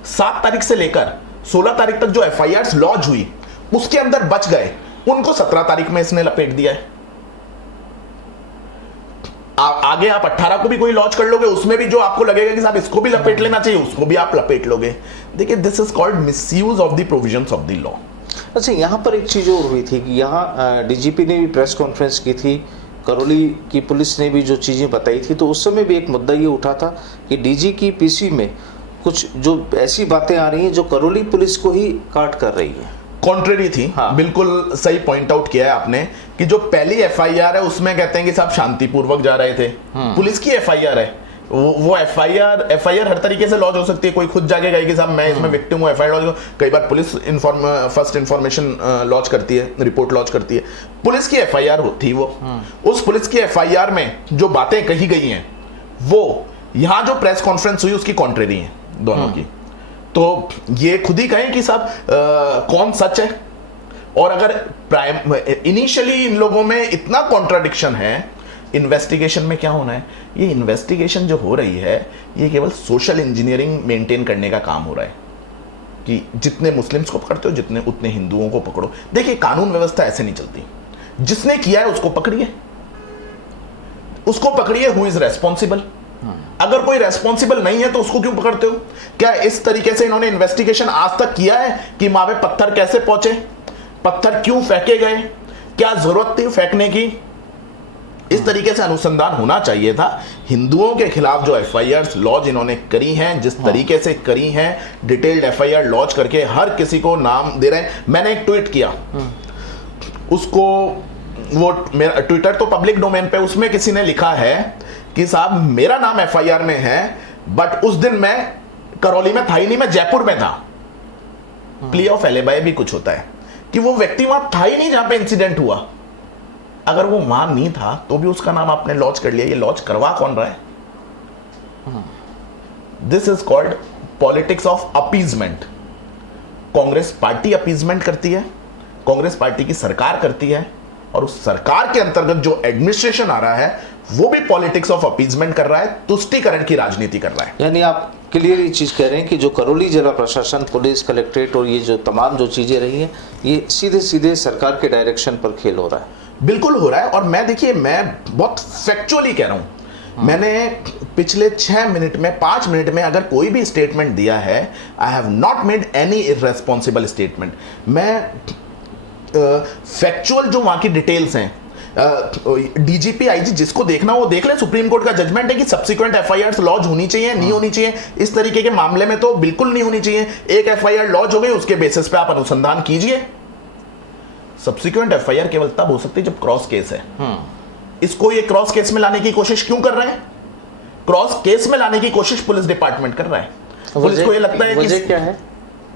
7 तारीख से लेकर 16 तारीख तक जो एफआईआर लॉन्च हुई उसके अंदर बच गए, उनको 17 तारीख में इसने लपेट दिया है। आगे आप 18 को भी कोई लॉन्च कर लोगे, उसमें भी जो आपको लगेगा कि साहब इसको भी लपेट लेना चाहिए, उसको भी आप लपेट लोगे। देखिए, this is called misuse of the provisions of the law. अच्छा, यहाँ पर एक चीज और हुई थी कि यहाँ डीजीपी ने भी प्रेस कॉन्फ्रेंस की थी, करौली की पुलिस ने भी जो चीजें बताई थी, तो उस समय भी एक मुद्दा ये उठा था कि डीजी की पीसी में कुछ जो ऐसी बातें आ रही हैं जो करौली पुलिस को ही काट कर रही है, कॉन्ट्रेरी थी। हाँ। बिल्कुल सही पॉइंट आउट किया है आपने कि जो पहली एफआईआर है उसमें कहते हैं कि साहब शांतिपूर्वक जा रहे थे। पुलिस की एफआईआर है वो एफआईआर हर तरीके से लॉन्च हो सकती है। कोई खुद जाके गए कि साहब मैं इसमें विक्टिम हूँ, एफआईआर लॉन्च। कई बार पुलिस फर्स्ट इंफॉर्मेशन लॉन्च करती है, रिपोर्ट लॉन्च करती है। पुलिस की एफआईआर होती वो, उस पुलिस की एफआईआर में जो बातें कही गई हैं वो यहां जो प्रेस कॉन्फ्रेंस हुई उसकी कॉन्ट्रेरी है दोनों की। तो ये खुद ही कहें कि साहब कौन सच है। और अगर इनिशियली इन लोगों में इतना कॉन्ट्राडिक्शन है, इन्वेस्टिगेशन में क्या होना है? ये इन्वेस्टिगेशन जो हो रही है ये केवल सोशल इंजीनियरिंग मेंटेन करने का काम हो रहा है कि जितने मुस्लिम्स को पकड़ते हो जितने उतने हिंदुओं को पकड़ो। देखिए कानून व्यवस्था ऐसे नहीं चलती। जिसने किया है उसको पकड़िए, उसको पकड़िए। Who is responsible? अगर कोई रेस्पॉन्सिबल नहीं है तो उसको क्यों पकड़ते हो? क्या इस तरीके से इन्होंने इन्वेस्टिगेशन आज तक किया है कि वहां पे पत्थर कैसे पहुंचे, पत्थर क्यों फेंके गए, क्या जरूरत थी फेंकने की? इस तरीके से अनुसंधान होना चाहिए था। हिंदुओं के खिलाफ जो एफआईआर लॉन्च इन्होंने करी हैं, जिस तरीके से करी हैं, डिटेल्ड एफआईआर लॉन्च करके हर किसी को नाम दे रहे हैं। मैंने एक ट्वीट किया, उसको वो मेरा ट्विटर तो पब्लिक डोमेन पे, उसमें किसी ने लिखा है कि साहब मेरा नाम एफआईआर में है बट उस दिन मैं करौली में था ही नहीं, मैं जयपुर में था। प्ली ऑफ एलिबाई भी कुछ होता है कि वो व्यक्ति वहां था ही नहीं जहां पे इंसिडेंट हुआ। अगर वो वहां नहीं था तो भी उसका नाम आपने लॉन्च कर लिया। ये लॉन्च करवा कौन रहा है? This is called politics of appeasement. Congress party appeasement करती है, कांग्रेस पार्टी की सरकार करती है, और उस सरकार के अंतर्गत जो एडमिनिस्ट्रेशन आ रहा है वो भी पॉलिटिक्स ऑफ अपीजमेंट कर रहा है, तुष्टीकरण की राजनीति कर रहा है। यानी आप क्लियर ये चीज कह रहे हैं कि जो करौली जिला प्रशासन, पुलिस, कलेक्ट्रेट और ये जो तमाम जो चीजें रही हैं ये सीधे सीधे सरकार के डायरेक्शन पर खेल हो रहा है। बिल्कुल हो रहा है। और मैं देखिए मैं बहुत फैक्चुअली कह रहा हूं, मैंने पिछले 6 मिनट में 5 मिनट में अगर कोई भी स्टेटमेंट दिया है, I have not made any irresponsible statement. मैं फैक्चुअल जो वहां की डिटेल्स हैं, डीजीपी आईजी जिसको देखना वो देख ले। सुप्रीम कोर्ट का जजमेंट है कि सब्सिक्वेंट एफआईआर लॉन्च होनी चाहिए, नहीं होनी चाहिए। इस तरीके के मामले में तो बिल्कुल नहीं होनी चाहिए। एक एफआईआर लॉन्च हो गई, उसके बेसिस पे आप अनुसंधान कीजिए। सब्सिक्वेंट एफआईआर केवल तब हो सकती है जब क्रॉस केस है। इसको ये क्रॉस केस में लाने की कोशिश क्यों कर रहे हैं? क्रॉस केस में लाने की कोशिश पुलिस डिपार्टमेंट कर रहा है। पुलिस को ये लगता है वजह क्या है?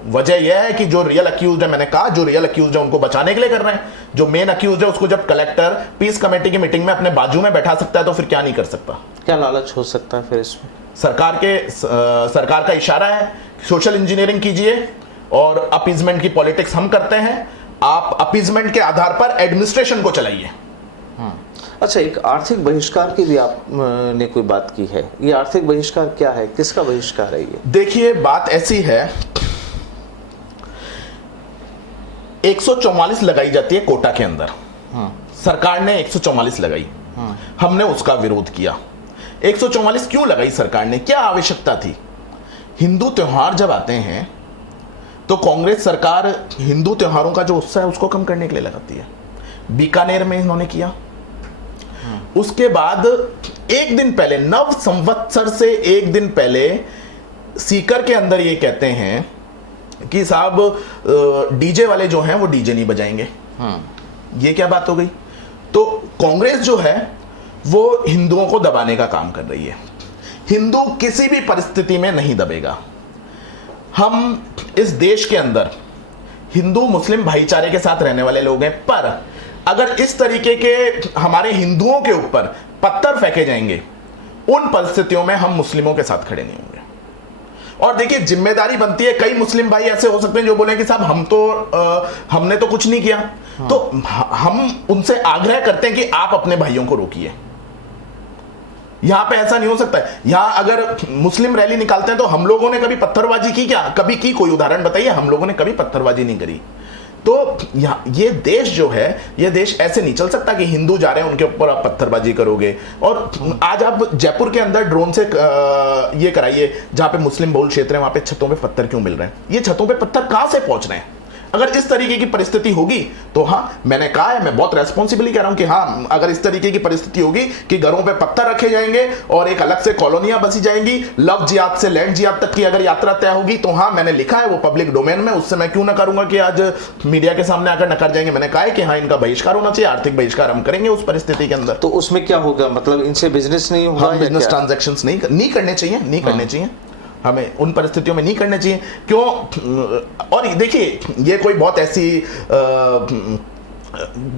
वजह यह है कि जो रियल अक्यूज है, मैंने कहा जो रियल अक्यूज है उनको बचाने के लिए कर रहे हैं। जो मेन अक्यूज है उसको जब कलेक्टर पीस कमेटी की मीटिंग में अपने बाजू में बैठा सकता है तो फिर क्या नहीं कर सकता? क्या लालच हो सकता है फिर इसमें? सरकार का इशारा है सोशल इंजीनियरिंग कीजिए और अपीजमेंट की पॉलिटिक्स हम करते हैं, आप अपीजमेंट के आधार पर एडमिनिस्ट्रेशन को चलाइए। अच्छा, एक आर्थिक बहिष्कार की भी आपने कोई बात की है। ये आर्थिक बहिष्कार क्या है, किसका बहिष्कार है ये? देखिए बात ऐसी है, 144 लगाई जाती है कोटा के अंदर। सरकार ने 144 लगाई, हमने उसका विरोध किया। 144 क्यों लगाई सरकार ने? क्या आवश्यकता थी? हिंदू त्योहार जब आते हैं तो कांग्रेस सरकार हिंदू त्योहारों का जो उत्साह है उसको कम करने के लिए लगाती है। बीकानेर में इन्होंने किया। उसके बाद एक दिन पहले, नव संवत्सर से एक दिन पहले सीकर के अंदर ये कहते हैं कि साहब डीजे वाले जो हैं वो डीजे नहीं बजाएंगे। ये क्या बात हो गई? तो कांग्रेस जो है वो हिंदुओं को दबाने का काम कर रही है। हिंदू किसी भी परिस्थिति में नहीं दबेगा। हम इस देश के अंदर हिंदू मुस्लिम भाईचारे के साथ रहने वाले लोग हैं, पर अगर इस तरीके के हमारे हिंदुओं के ऊपर पत्थर फेंके जाएंगे, उन परिस्थितियों में हम मुस्लिमों के साथ खड़े नहीं होंगे। और देखिए जिम्मेदारी बनती है, कई मुस्लिम भाई ऐसे हो सकते हैं जो बोले कि साहब हमने तो कुछ नहीं किया। तो हम उनसे आग्रह करते हैं कि आप अपने भाइयों को रोकिए। यहां पे ऐसा नहीं हो सकता है। यहां अगर मुस्लिम रैली निकालते हैं तो हम लोगों ने कभी पत्थरबाजी की? क्या कभी की? कोई उदाहरण बताइए। हम लोगों ने कभी पत्थरबाजी नहीं करी। तो ये देश जो है, ये देश ऐसे नहीं चल सकता कि हिंदू जा रहे हैं उनके ऊपर आप पत्थरबाजी करोगे। और आज आप जयपुर के अंदर ड्रोन से ये कराइए, जहां पे मुस्लिम बहुल क्षेत्र है वहां पे छतों पे पत्थर क्यों मिल रहे हैं? ये छतों पे पत्थर कहां से पहुंच रहे हैं? अगर इस तरीके की परिस्थिति होगी तो हाँ, मैंने कहा है, मैं बहुत रेस्पॉन्सिबली कह रहा हूं कि हाँ, अगर इस तरीके की परिस्थिति होगी कि घरों पे पत्थर रखे जाएंगे और एक अलग से कॉलोनियां बसी जाएंगी, लव जिहाद से लैंड जिहाद तक की अगर यात्रा तय होगी, तो हाँ, मैंने लिखा है वो पब्लिक डोमेन में, उससे मैं क्यों ना करूंगा कि आज मीडिया के सामने आकर नकार जाएंगे। मैंने कहा है कि हाँ, इनका बहिष्कार होना चाहिए, आर्थिक बहिष्कार हम करेंगे उस परिस्थिति के अंदर। तो उसमें क्या होगा, मतलब इनसे बिजनेस नहीं होगा? हाँ, बिजनेस ट्रांजैक्शन नहीं करने चाहिए, हमें उन परिस्थितियों में नहीं करने चाहिए। क्यों? और देखिए, ये कोई बहुत ऐसी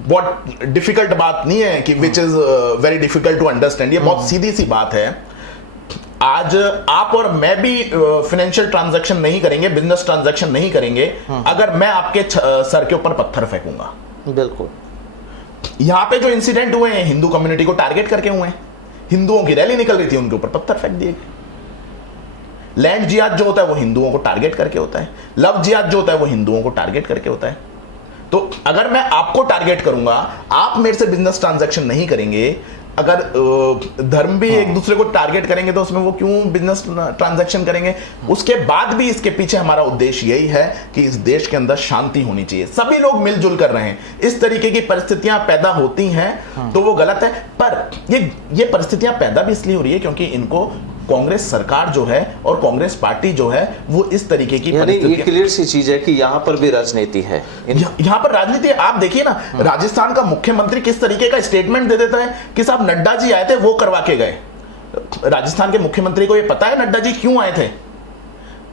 बहुत डिफिकल्ट बात नहीं है कि which is very difficult to understand. ये बहुत सीधी सी बात है। आज आप और मैं भी फाइनेंशियल ट्रांजैक्शन नहीं करेंगे, बिजनेस ट्रांजैक्शन नहीं करेंगे अगर मैं आपके सर के ऊपर पत्थर फेंकूंगा। बिल्कुल। यहां पे जो इंसिडेंट हुए हैं, हिंदू कम्युनिटी को टारगेट करके हुए हैं। हिंदुओं की रैली निकल रही थी, उनके ऊपर पत्थर फेंक दिए गए। लैंड जिहाद जो होता है वो हिंदुओं को टारगेट करके होता है, लव जिहाद जो होता है वो हिंदुओं को टारगेट करके होता है। तो अगर मैं आपको टारगेट करूंगा, आप मेरे से बिजनेस ट्रांजैक्शन नहीं करेंगे, अगर धर्म भी एक दूसरे को टारगेट करेंगे तो उसमें वो क्यों बिजनेस ट्रांजैक्शन करेंगे? उसके बाद भी इसके पीछे हमारा उद्देश्य यही है कि इस देश के अंदर शांति होनी चाहिए, सभी लोग मिलजुल कर रहे हैं। इस तरीके की परिस्थितियां पैदा होती हैं तो वो गलत है, पर ये परिस्थितियां पैदा भी इसलिए हो रही है क्योंकि इनको कांग्रेस सरकार जो है और कांग्रेस पार्टी जो है वो इस तरीके की ये क्लियर सी चीज है कि यहाँ पर भी राजनीति है। यहाँ पर राजनीति है। आप देखिए ना, राजस्थान का मुख्यमंत्री किस तरीके का स्टेटमेंट दे देता है कि साहब नड्डा जी आए थे, वो करवा के गए। राजस्थान के मुख्यमंत्री को ये पता है नड्डा जी क्यों आए थे?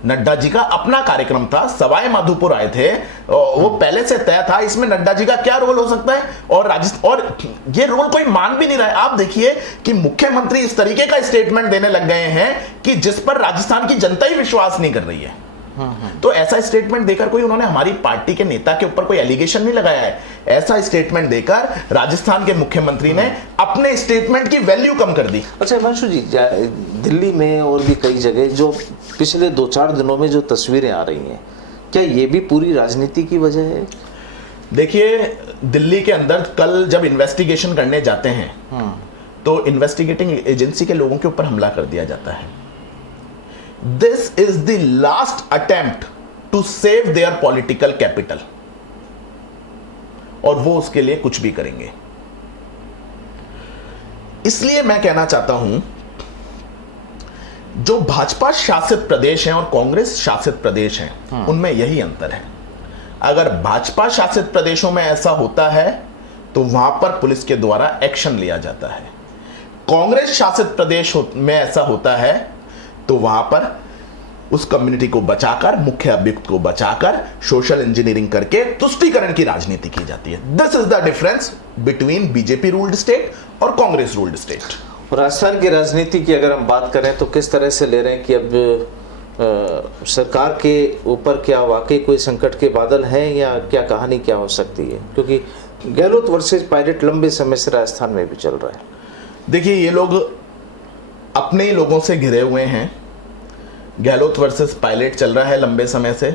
नड्डा जी का अपना कार्यक्रम था, सवाई माधोपुर आए थे, वो पहले से तय था। इसमें नड्डा जी का क्या रोल हो सकता है? और ये रोल कोई मान भी नहीं रहा है। आप देखिए कि मुख्यमंत्री इस तरीके का स्टेटमेंट देने लग गए हैं कि जिस पर राजस्थान की जनता ही विश्वास नहीं कर रही है। तो ऐसा स्टेटमेंट देकर कोई उन्होंने हमारी पार्टी के नेता के ऊपर कोई एलिगेशन नहीं लगाया है। ऐसा स्टेटमेंट देकर राजस्थान के मुख्यमंत्री ने अपने स्टेटमेंट की वैल्यू कम कर दी। अच्छा हिमांशु जी, दिल्ली में और भी कई जगह जो पिछले 2-4 दिनों में जो तस्वीरें आ रही हैं, क्या ये भी पूरी राजनीति की वजह है? देखिए, दिल्ली के अंदर कल जब इन्वेस्टिगेशन करने जाते हैं तो इन्वेस्टिगेटिंग एजेंसी के लोगों के ऊपर हमला कर दिया जाता है। This is the last attempt to save their political capital, और वो उसके लिए कुछ भी करेंगे। इसलिए मैं कहना चाहता हूं, जो भाजपा शासित प्रदेश हैं और कांग्रेस शासित प्रदेश हैं, उनमें यही अंतर है। अगर भाजपा शासित प्रदेशों में ऐसा होता है तो वहां पर पुलिस के द्वारा एक्शन लिया जाता है। कांग्रेस शासित प्रदेश में ऐसा होता है तो वहां पर उस कम्युनिटी को बचाकर, मुख्य अभियुक्त को बचाकर, सोशल इंजीनियरिंग करके तुष्टीकरण की राजनीति की जाती है। This is the difference between BJP ruled state और कांग्रेस रूल्ड स्टेट। राजस्थान की राजनीति की अगर हम बात करें तो किस तरह से ले रहे हैं कि अब सरकार के ऊपर क्या वाकई कोई संकट के बादल हैं, या क्या कहानी क्या हो सकती है? क्योंकि गहलोत वर्सेस पायलट लंबे समय से राजस्थान में भी चल रहा है। देखिए, ये लोग अपने ही लोगों से घिरे हुए हैं। गहलोत वर्सेस पायलट चल रहा है लंबे समय से।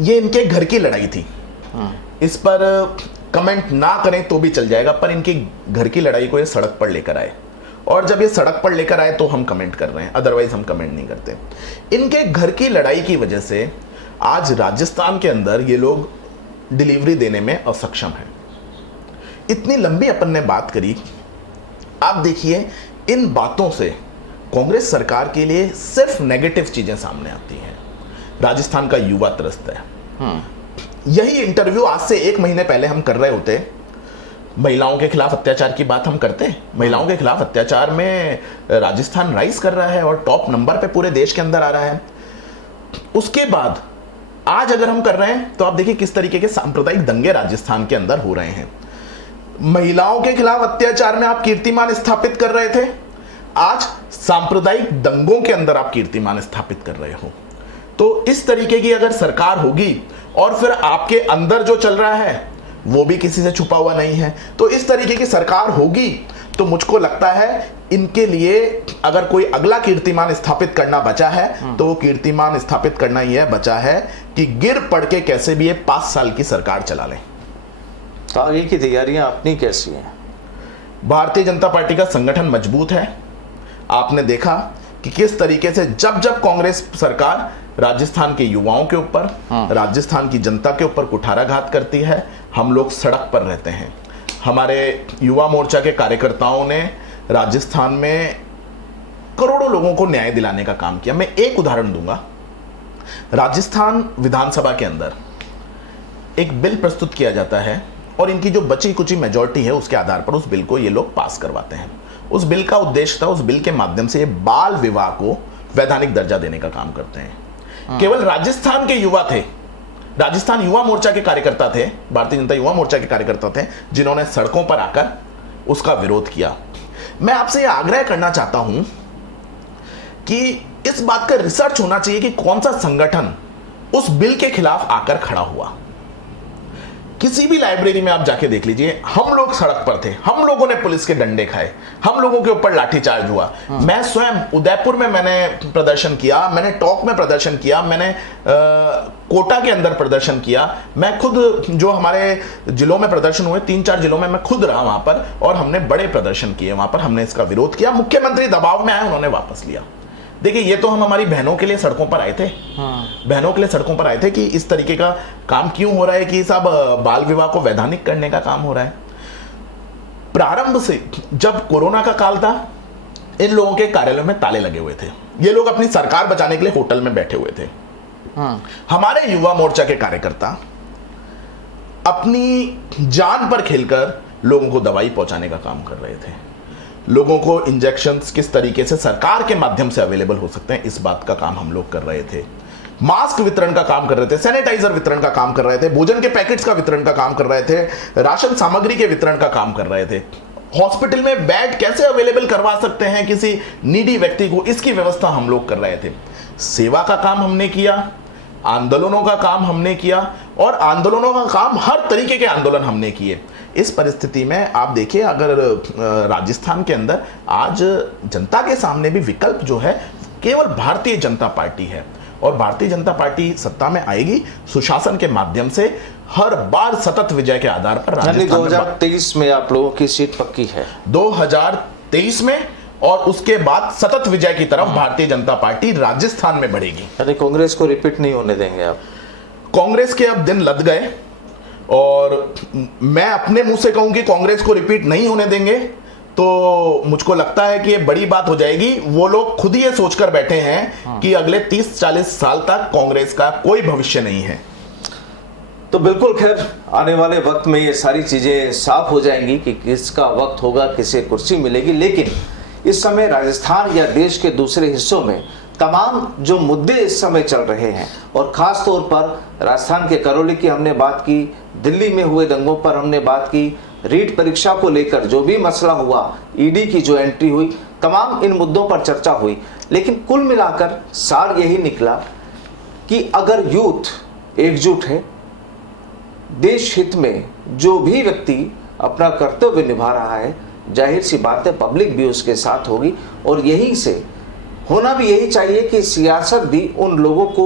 ये इनके घर की लड़ाई थी, इस पर कमेंट ना करें तो भी चल जाएगा, पर इनकी घर की लड़ाई को ये सड़क पर लेकर आए, और जब ये सड़क पर लेकर आए तो हम कमेंट कर रहे हैं, अदरवाइज हम कमेंट नहीं करते। इनके घर की लड़ाई की वजह से आज राजस्थान के अंदर ये लोग डिलीवरी देने में असक्षम हैं। इतनी लंबी अपन ने बात करी। आप देखिए, इन बातों से कांग्रेस सरकार के लिए सिर्फ नेगेटिव चीजें सामने आती हैं। राजस्थान का युवा त्रस्त है। यही इंटरव्यू आज से 1 महीने पहले हम कर रहे होते, महिलाओं के खिलाफ अत्याचार की बात हम करते। महिलाओं के खिलाफ अत्याचार में राजस्थान राइज कर रहा है और टॉप नंबर पे पूरे देश के अंदर आ रहा है। उसके बाद आज अगर हम कर रहे हैं तो आप देखिए किस तरीके के सांप्रदायिक दंगे राजस्थान के अंदर हो रहे हैं। महिलाओं के खिलाफ अत्याचार में आप कीर्तिमान स्थापित कर रहे थे, आज सांप्रदायिक दंगों के अंदर आप कीर्तिमान स्थापित कर रहे हो। तो इस तरीके की अगर सरकार होगी और फिर आपके अंदर जो चल रहा है वो भी किसी से छुपा हुआ नहीं है, तो इस तरीके की सरकार होगी तो मुझको लगता है इनके लिए अगर कोई अगला कीर्तिमान स्थापित करना बचा है तो वो कीर्तिमान स्थापित करना यह बचा है कि गिर पड़ के कैसे भी ये 5 साल की सरकार चला लें। तो आगे की तैयारियां अपनी कैसी हैं? भारतीय जनता पार्टी का संगठन मजबूत है। आपने देखा कि किस तरीके से जब जब कांग्रेस सरकार राजस्थान के युवाओं के ऊपर, राजस्थान की जनता के ऊपर कुठाराघात करती है, हम लोग सड़क पर रहते हैं। हमारे युवा मोर्चा के कार्यकर्ताओं ने राजस्थान में करोड़ों लोगों को न्याय दिलाने का काम किया। मैं एक उदाहरण दूंगा। राजस्थान विधानसभा के अंदर एक बिल प्रस्तुत किया जाता है और इनकी जो बची कुची मेजॉरिटी है उसके आधार पर उस बिल को ये लोग पास करवाते हैं। उस बिल का उद्देश्य था, उस बिल के माध्यम से ये बाल विवाह को वैधानिक दर्जा देने का काम करते हैं। केवल राजस्थान के युवा थे, राजस्थान युवा मोर्चा के कार्यकर्ता थे, भारतीय जनता युवा मोर्चा के कार्यकर्ता थे जिन्होंने सड़कों पर आकर उसका विरोध किया। मैं आपसे यह आग्रह करना चाहता हूं कि इस बात का रिसर्च होना चाहिए कि कौन सा संगठन उस बिल के खिलाफ आकर खड़ा हुआ। किसी भी लाइब्रेरी में आप जाके देख लीजिए, हम लोग सड़क पर थे, हम लोगों ने पुलिस के डंडे खाए, हम लोगों के ऊपर लाठीचार्ज हुआ। मैं स्वयं उदयपुर में मैंने प्रदर्शन किया, मैंने टोंक में प्रदर्शन किया, मैंने कोटा के अंदर प्रदर्शन किया। मैं खुद जो हमारे जिलों में प्रदर्शन हुए, 3-4 जिलों में मैं खुद रहा वहां पर और हमने बड़े प्रदर्शन किए वहां पर, हमने इसका विरोध किया। मुख्यमंत्री दबाव में आए, उन्होंने वापस लिया। देखिए, ये तो हम हमारी बहनों के लिए सड़कों पर आए थे, बहनों के लिए सड़कों पर आए थे कि इस तरीके का काम क्यों हो रहा है कि सब बाल विवाह को वैधानिक करने का काम हो रहा है। प्रारंभ से जब कोरोना का काल था, इन लोगों के कार्यालयों में ताले लगे हुए थे। ये लोग अपनी सरकार बचाने के लिए होटल में बैठे हुए थे। हमारे युवा मोर्चा के कार्यकर्ता अपनी जान पर खेलकर लोगों को दवाई पहुंचाने का काम कर रहे थे। लोगों को इंजेक्शंस किस तरीके से सरकार के माध्यम से अवेलेबल हो सकते हैं, इस बात का काम हम लोग कर रहे थे। मास्क वितरण का काम कर रहे थे, सैनिटाइजर वितरण का काम कर रहे थे, भोजन के पैकेट्स का वितरण का काम कर रहे थे, राशन सामग्री के वितरण का काम कर रहे थे। हॉस्पिटल में बेड कैसे अवेलेबल करवा सकते हैं किसी नीडी व्यक्ति को, इसकी व्यवस्था हम लोग कर रहे थे। सेवा का काम हमने किया, आंदोलनों का काम हमने किया और आंदोलनों का काम, हर तरीके के आंदोलन हमने किए। इस परिस्थिति में आप देखिए, अगर राजस्थान के अंदर आज जनता के सामने भी विकल्प जो है केवल भारतीय जनता पार्टी है और भारतीय जनता पार्टी सत्ता में आएगी सुशासन के माध्यम से, हर बार सतत विजय के आधार पर। 2023 में आप लोगों की सीट पक्की है, 2023 में, और उसके बाद सतत विजय की तरफ भारतीय जनता पार्टी राजस्थान में बढ़ेगी। यानी कांग्रेस को रिपीट नहीं होने देंगे आप? कांग्रेस के अब दिन लद गए और मैं अपने मुंह से कहूं कि कांग्रेस को रिपीट नहीं होने देंगे तो मुझको लगता है कि ये बड़ी बात हो जाएगी। वो लोग खुद ही ये सोचकर बैठे हैं कि अगले 30-40 साल तक कांग्रेस का कोई भविष्य नहीं है। तो बिल्कुल, खैर आने वाले वक्त में ये सारी चीजें साफ हो जाएंगी कि किसका वक्त होगा, किसे कुर्सी मिलेगी। लेकिन इस समय राजस्थान या देश के दूसरे हिस्सों में तमाम जो मुद्दे इस समय चल रहे हैं और खास तौर पर राजस्थान के करौली की हमने बात की, दिल्ली में हुए दंगों पर हमने बात की, रीट परीक्षा को लेकर जो भी मसला हुआ, ईडी की जो एंट्री हुई, तमाम इन मुद्दों पर चर्चा हुई। लेकिन कुल मिलाकर सार यही निकला कि अगर यूथ एकजुट है, देश हित में जो भी व्यक्ति अपना कर्तव्य निभा रहा है, जाहिर सी बात है पब्लिक भी उसके साथ होगी। और यहीं से होना भी यही चाहिए कि सियासत भी उन लोगों को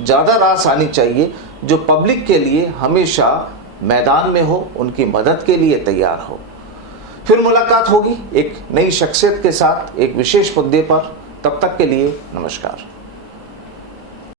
ज़्यादा रास आनी चाहिए जो पब्लिक के लिए हमेशा मैदान में हो, उनकी मदद के लिए तैयार हो। फिर मुलाकात होगी एक नई शख्सियत के साथ, एक विशेष मुद्दे पर। तब तक के लिए नमस्कार।